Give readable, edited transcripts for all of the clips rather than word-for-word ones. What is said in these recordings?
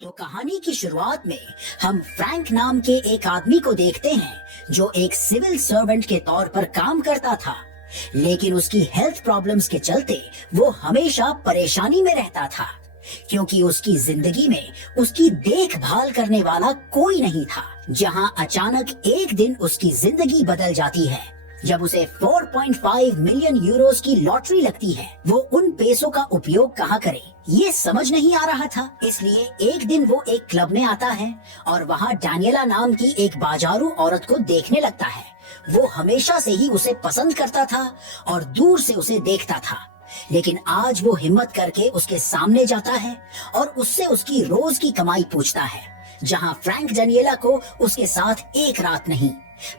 तो कहानी की शुरुआत में हम फ्रैंक नाम के एक आदमी को देखते हैं जो एक सिविल सर्वेंट के तौर पर काम करता था। लेकिन उसकी हेल्थ प्रॉब्लम्स के चलते वो हमेशा परेशानी में रहता था, क्योंकि उसकी जिंदगी में उसकी देखभाल करने वाला कोई नहीं था। जहां अचानक एक दिन उसकी जिंदगी बदल जाती है जब उसे 4.5 मिलियन यूरोस की लॉटरी लगती है। वो उन पैसों का उपयोग कहाँ करे ये समझ नहीं आ रहा था। इसलिए एक दिन वो एक क्लब में आता है और वहाँ डैनियला नाम की एक बाजारू औरत को देखने लगता है। वो हमेशा से ही उसे पसंद करता था और दूर से उसे देखता था, लेकिन आज वो हिम्मत करके उसके सामने जाता है और उससे उसकी रोज की कमाई पूछता है। जहाँ फ्रैंक डैनियला को उसके साथ एक रात नहीं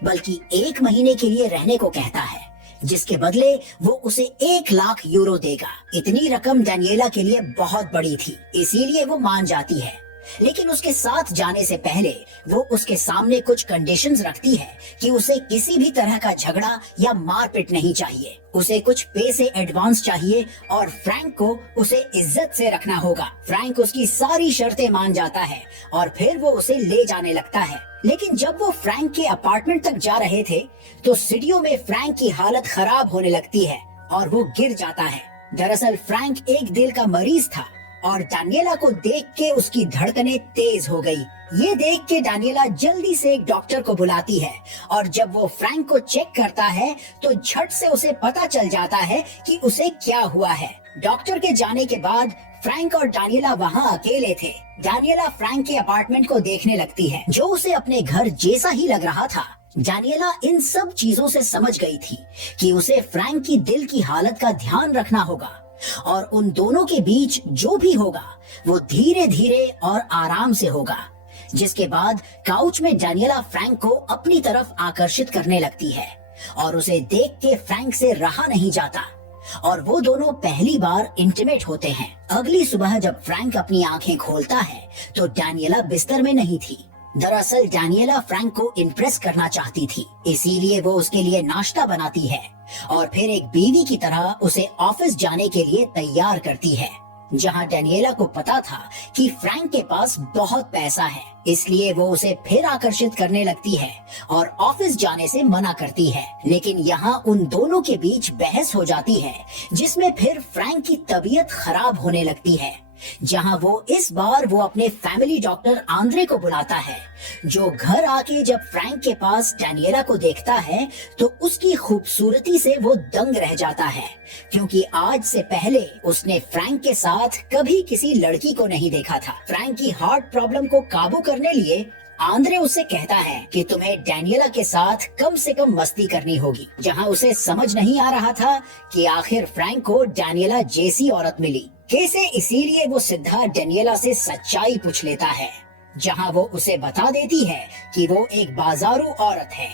बल्कि 1 महीने के लिए रहने को कहता है, जिसके बदले वो उसे 1 लाख यूरो देगा। इतनी रकम डैनियला के लिए बहुत बड़ी थी, इसीलिए वो मान जाती है। लेकिन उसके साथ जाने से पहले वो उसके सामने कुछ कंडीशंस रखती है कि उसे किसी भी तरह का झगड़ा या मारपीट नहीं चाहिए। उसे कुछ पैसे एडवांस चाहिए और फ्रैंक को उसे इज्जत से रखना होगा। फ्रैंक उसकी सारी शर्तें मान जाता है और फिर वो उसे ले जाने लगता है। लेकिन जब वो फ्रैंक के अपार्टमेंट तक जा रहे थे तो सीढ़ियों में फ्रैंक की हालत खराब होने लगती है और वो गिर जाता है। दरअसल फ्रैंक एक दिल का मरीज था और डैनियला को देख के उसकी धड़कनें तेज हो गई। ये देख के डैनियला जल्दी से एक डॉक्टर को बुलाती है और जब वो फ्रैंक को चेक करता है तो झट से उसे पता चल जाता है कि उसे क्या हुआ है। डॉक्टर के जाने के बाद फ्रैंक और डैनियला वहाँ अकेले थे। डैनियला फ्रैंक के अपार्टमेंट को देखने लगती है जो उसे अपने घर जैसा ही लग रहा था। डैनियला इन सब चीजों से समझ गई थी कि उसे फ्रैंक की दिल की हालत का ध्यान रखना होगा और उन दोनों के बीच जो भी होगा वो धीरे धीरे और आराम से होगा। जिसके बाद काउच में डैनियला फ्रैंक को अपनी तरफ आकर्षित करने लगती है और उसे देख के फ्रैंक से रहा नहीं जाता और वो दोनों पहली बार इंटीमेट होते हैं। अगली सुबह जब फ्रैंक अपनी आंखें खोलता है तो डैनियला बिस्तर में नहीं थी। दरअसल डैनियला फ्रैंक को इम्प्रेस करना चाहती थी, इसीलिए वो उसके लिए नाश्ता बनाती है और फिर एक बीवी की तरह उसे ऑफिस जाने के लिए तैयार करती है। जहां डैनियला को पता था कि फ्रैंक के पास बहुत पैसा है, इसलिए वो उसे फिर आकर्षित करने लगती है और ऑफिस जाने से मना करती है। लेकिन यहाँ उन दोनों के बीच बहस हो जाती है जिसमें फिर फ्रैंक की तबीयत खराब होने लगती है। जहां वो इस बार वो अपने फैमिली डॉक्टर आंद्रे को बुलाता है, जो घर आके जब फ्रैंक के पास डैनियला को देखता है तो उसकी खूबसूरती से वो दंग रह जाता है, क्योंकि आज से पहले उसने फ्रैंक के साथ कभी किसी लड़की को नहीं देखा था। फ्रैंक की हार्ट प्रॉब्लम को काबू करने लिए आंद्रे उसे कहता है कि तुम्हें डैनियला के साथ कम से कम मस्ती करनी होगी। जहां उसे समझ नहीं आ रहा था कि आखिर फ्रैंक को डैनियला जैसी औरत मिली कैसे, इसीलिए वो सीधा डैनियला से सच्चाई पूछ लेता है। जहां वो उसे बता देती है कि वो एक बाजारू औरत है,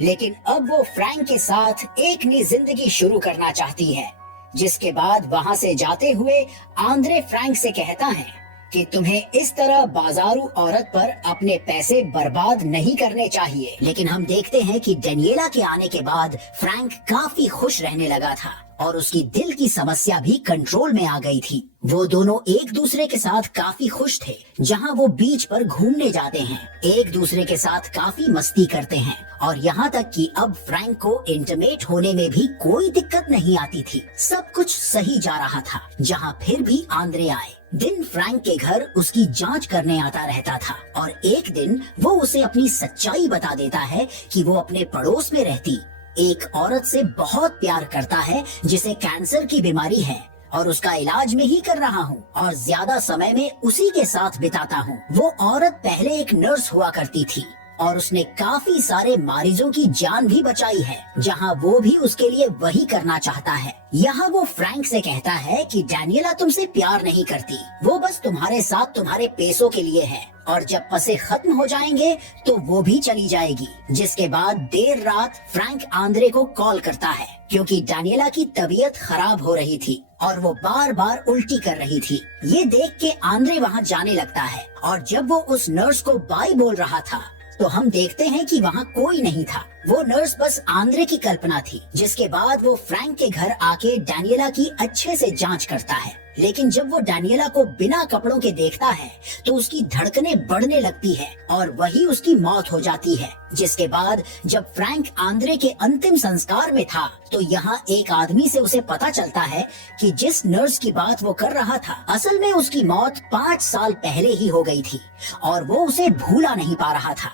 लेकिन अब वो फ्रैंक के साथ एक नई जिंदगी शुरू करना चाहती है। जिसके बाद वहां से जाते हुए आंद्रे फ्रैंक से कहता है कि तुम्हें इस तरह बाजारू औरत पर अपने पैसे बर्बाद नहीं करने चाहिए। लेकिन हम देखते हैं कि डैनियला के आने के बाद फ्रैंक काफी खुश रहने लगा था और उसकी दिल की समस्या भी कंट्रोल में आ गई थी। वो दोनों एक दूसरे के साथ काफी खुश थे। जहां वो बीच पर घूमने जाते हैं, एक दूसरे के साथ काफी मस्ती करते हैं और यहाँ तक कि अब फ्रैंक को इंटीमेट होने में भी कोई दिक्कत नहीं आती थी। सब कुछ सही जा रहा था। जहाँ फिर भी आंद्रे आए। दिन फ्रैंक के घर उसकी जांच करने आता रहता था और एक दिन वो उसे अपनी सच्चाई बता देता है कि वो अपने पड़ोस में रहती एक औरत से बहुत प्यार करता है जिसे कैंसर की बीमारी है और उसका इलाज में ही कर रहा हूँ और ज्यादा समय में उसी के साथ बिताता हूँ। वो औरत पहले एक नर्स हुआ करती थी और उसने काफी सारे मरीजों की जान भी बचाई है। जहां वो भी उसके लिए वही करना चाहता है। यहाँ वो फ्रैंक से कहता है कि डैनियला तुमसे प्यार नहीं करती, वो बस तुम्हारे साथ तुम्हारे पैसों के लिए है और जब पैसे खत्म हो जाएंगे तो वो भी चली जाएगी। जिसके बाद देर रात फ्रैंक आंद्रे को कॉल करता है क्योंकि डैनियला की तबीयत खराब हो रही थी और वो बार बार उल्टी कर रही थी। ये देख के आंद्रे वहाँ जाने लगता है और जब वो उस नर्स को बाय बोल रहा था तो हम देखते हैं कि वहाँ कोई नहीं था। वो नर्स बस आंद्रे की कल्पना थी। जिसके बाद वो फ्रैंक के घर आके डैनियला की अच्छे से जांच करता है, लेकिन जब वो डैनियला को बिना कपड़ों के देखता है तो उसकी धड़कनें बढ़ने लगती है और वही उसकी मौत हो जाती है। जिसके बाद जब फ्रैंक आंद्रे के अंतिम संस्कार में था तो यहाँ एक आदमी से उसे पता चलता है कि जिस नर्स की बात वो कर रहा था असल में उसकी मौत 5 साल पहले ही हो गई थी और वो उसे भूला नहीं पा रहा था।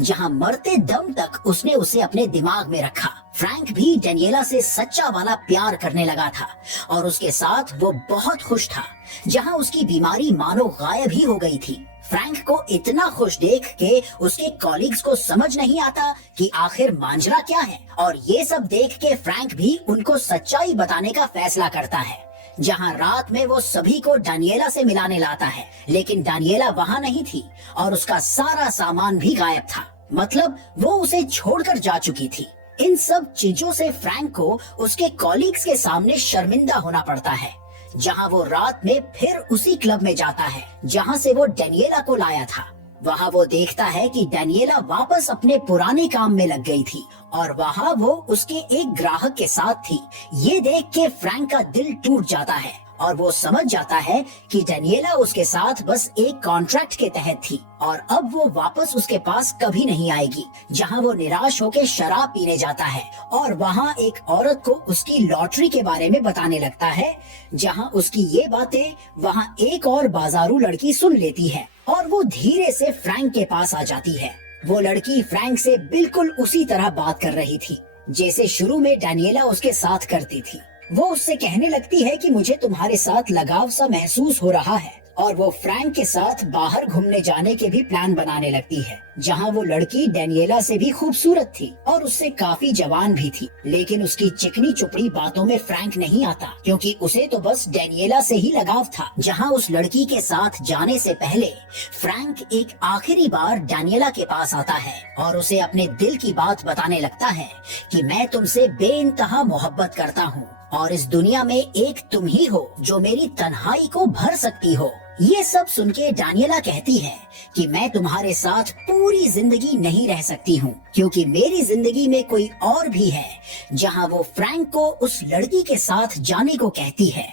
जहाँ मरते दम तक उसने उसे अपने दिमाग में रखा। फ्रैंक भी डैनियला से सच्चा वाला प्यार करने लगा था और उसके साथ वो बहुत खुश था। जहाँ उसकी बीमारी मानो गायब ही हो गई थी। फ्रैंक को इतना खुश देख के उसके कॉलीग्स को समझ नहीं आता कि आखिर मांजरा क्या है और ये सब देख के फ्रैंक भी उनको सच्चाई बताने का फैसला करता है। जहाँ रात में वो सभी को डैनियला से मिलाने लाता है, लेकिन डैनियला वहाँ नहीं थी और उसका सारा सामान भी गायब था। मतलब वो उसे छोड़कर जा चुकी थी। इन सब चीजों से फ्रैंक को उसके कॉलीग्स के सामने शर्मिंदा होना पड़ता है। जहाँ वो रात में फिर उसी क्लब में जाता है जहाँ से वो डैनियला को लाया था। वहाँ वो देखता है कि डैनियला वापस अपने पुराने काम में लग गई थी और वहाँ वो उसके एक ग्राहक के साथ थी। ये देख के फ्रैंक का दिल टूट जाता है और वो समझ जाता है कि डैनियला उसके साथ बस एक कॉन्ट्रैक्ट के तहत थी और अब वो वापस उसके पास कभी नहीं आएगी। जहाँ वो निराश होकर शराब पीने जाता है और वहाँ एक औरत को उसकी लॉटरी के बारे में बताने लगता है। जहाँ उसकी ये बातें वहाँ एक और बाजारू लड़की सुन लेती है और वो धीरे से फ्रैंक के पास आ जाती है। वो लड़की फ्रैंक से बिल्कुल उसी तरह बात कर रही थी जैसे शुरू में डैनियला उसके साथ करती थी। वो उससे कहने लगती है कि मुझे तुम्हारे साथ लगाव सा महसूस हो रहा है और वो फ्रैंक के साथ बाहर घूमने जाने के भी प्लान बनाने लगती है। जहाँ वो लड़की डैनियला से भी खूबसूरत थी और उससे काफी जवान भी थी, लेकिन उसकी चिकनी चुपड़ी बातों में फ्रैंक नहीं आता क्योंकि उसे तो बस डैनियला से ही लगाव था। जहाँ उस लड़की के साथ जाने से पहले फ्रैंक एक आखिरी बार डैनियला के पास आता है और उसे अपने दिल की बात बताने लगता है कि मैं तुमसे बेइंतहा मोहब्बत करता हूँ और इस दुनिया में एक तुम ही हो जो मेरी तन्हाई को भर सकती हो। ये सब सुन के डैनियला कहती है कि मैं तुम्हारे साथ पूरी जिंदगी नहीं रह सकती हूँ क्योंकि मेरी जिंदगी में कोई और भी है। जहाँ वो फ्रैंक को उस लड़की के साथ जाने को कहती है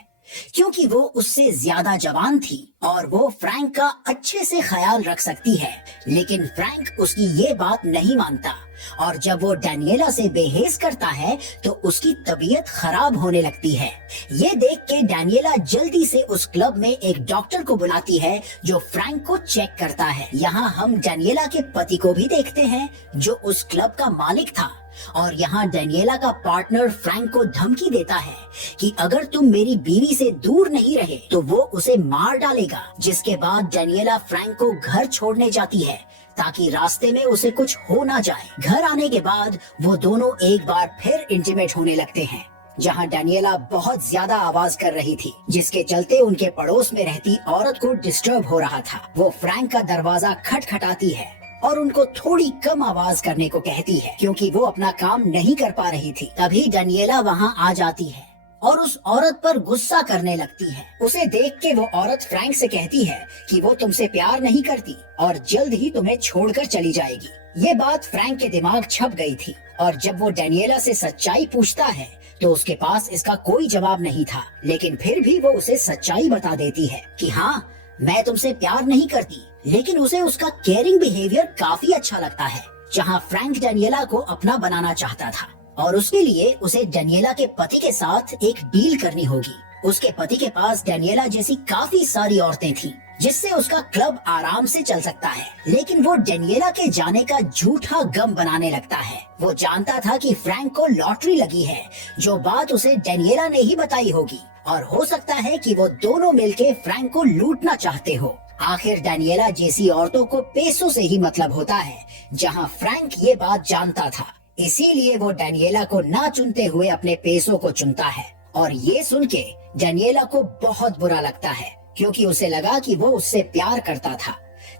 क्योंकि वो उससे ज्यादा जवान थी और वो फ्रैंक का अच्छे से ख्याल रख सकती है। लेकिन फ्रैंक उसकी ये बात नहीं मानता और जब वो डैनियला से बेहेस करता है तो उसकी तबीयत खराब होने लगती है। ये देख के डैनियला जल्दी से उस क्लब में एक डॉक्टर को बुलाती है जो फ्रैंक को चेक करता है। यहाँ हम डैनियला के पति को भी देखते हैं जो उस क्लब का मालिक था और यहाँ डैनियला का पार्टनर फ्रैंक को धमकी देता है कि अगर तुम मेरी बीवी से दूर नहीं रहे तो वो उसे मार डालेगा। जिसके बाद डैनियला फ्रैंक को घर छोड़ने जाती है ताकि रास्ते में उसे कुछ हो ना जाए। घर आने के बाद वो दोनों एक बार फिर इंटीमेट होने लगते हैं। जहाँ डैनियला बहुत ज्यादा आवाज कर रही थी जिसके चलते उनके पड़ोस में रहती औरत को डिस्टर्ब हो रहा था। वो फ्रैंक का दरवाजा खटखटाती है और उनको थोड़ी कम आवाज करने को कहती है क्योंकि वो अपना काम नहीं कर पा रही थी। तभी डैनियला वहाँ आ जाती है और उस औरत पर गुस्सा करने लगती है। उसे देख के वो औरत फ्रैंक से कहती है कि वो तुमसे प्यार नहीं करती और जल्द ही तुम्हें छोड़कर चली जाएगी। ये बात फ्रैंक के दिमाग छप गई थी और जब वो डैनियला से सच्चाई पूछता है तो उसके पास इसका कोई जवाब नहीं था, लेकिन फिर भी वो उसे सच्चाई बता देती है कि हाँ मैं तुमसे प्यार नहीं करती। लेकिन उसे उसका केयरिंग बिहेवियर काफी अच्छा लगता है। जहाँ फ्रैंक डैनियला को अपना बनाना चाहता था और उसके लिए उसे डैनियला के पति के साथ एक डील करनी होगी। उसके पति के पास डैनियला जैसी काफी सारी औरतें थी जिससे उसका क्लब आराम से चल सकता है, लेकिन वो डैनियला के जाने का झूठा गम बनाने लगता है। वो जानता था कि फ्रैंक को लॉटरी लगी है जो बात उसे डैनियला ने ही बताई होगी और हो सकता है कि वो दोनों मिलके फ्रैंक को लूटना चाहते हो। आखिर डैनियला जैसी औरतों को पैसों से ही मतलब होता है, जहाँ फ्रैंक ये बात जानता था। इसीलिए वो डैनियला को ना चुनते हुए अपने पैसों को चुनता है और ये सुन के डैनियला को बहुत बुरा लगता है क्योंकि उसे लगा कि वो उससे प्यार करता था।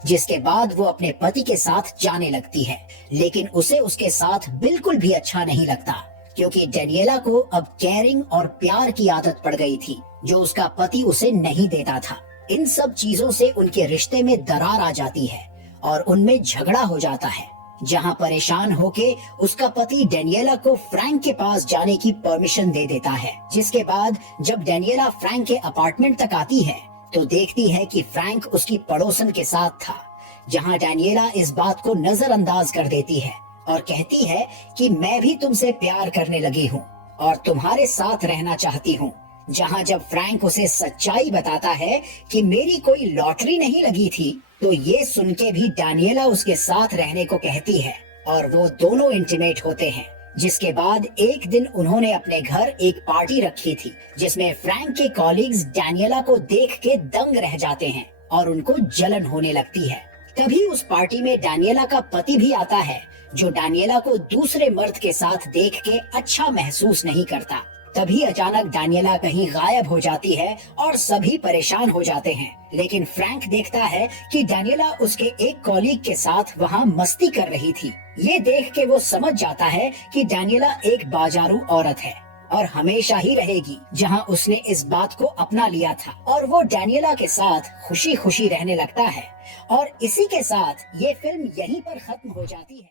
जिसके बाद वो अपने पति के साथ जाने लगती है, लेकिन उसे उसके साथ बिल्कुल भी अच्छा नहीं लगता क्योंकि डैनियला को अब केयरिंग और प्यार की आदत पड़ गई थी जो उसका पति उसे नहीं देता था। इन सब चीजों से उनके रिश्ते में दरार आ जाती है और उनमें झगड़ा हो जाता है। जहां परेशान होके उसका पति डेनियला को फ्रैंक के पास जाने की परमिशन दे देता है। जिसके बाद जब डेनियला फ्रैंक के अपार्टमेंट तक आती है तो देखती है कि फ्रैंक उसकी पड़ोसन के साथ था, जहां डेनियला इस बात को नजरअंदाज कर देती है और कहती है कि मैं भी तुमसे प्यार करने लगी हूँ और तुम्हारे साथ रहना चाहती हूँ। जहां जब फ्रैंक उसे सच्चाई बताता है कि मेरी कोई लॉटरी नहीं लगी थी, तो ये सुन के भी डेनियला उसके साथ रहने को कहती है और वो दोनों इंटीमेट होते हैं। जिसके बाद एक दिन उन्होंने अपने घर एक पार्टी रखी थी, जिसमें फ्रैंक के कॉलीग्स डेनियला को देख के दंग रह जाते हैं और उनको जलन होने लगती है। तभी उस पार्टी में डेनियला का पति भी आता है, जो डेनियला को दूसरे मर्द के साथ देख के अच्छा महसूस नहीं करता। तभी अचानक डेनियला कहीं गायब हो जाती है और सभी परेशान हो जाते हैं। लेकिन फ्रैंक देखता है कि डेनियला उसके एक कॉलीग के साथ वहाँ मस्ती कर रही थी। ये देख के वो समझ जाता है कि डेनियला एक बाजारू औरत है और हमेशा ही रहेगी, जहाँ उसने इस बात को अपना लिया था। और वो डेनियला के साथ खुशी खुशी रहने लगता है और इसी के साथ ये फिल्म यहीं पर खत्म हो जाती है।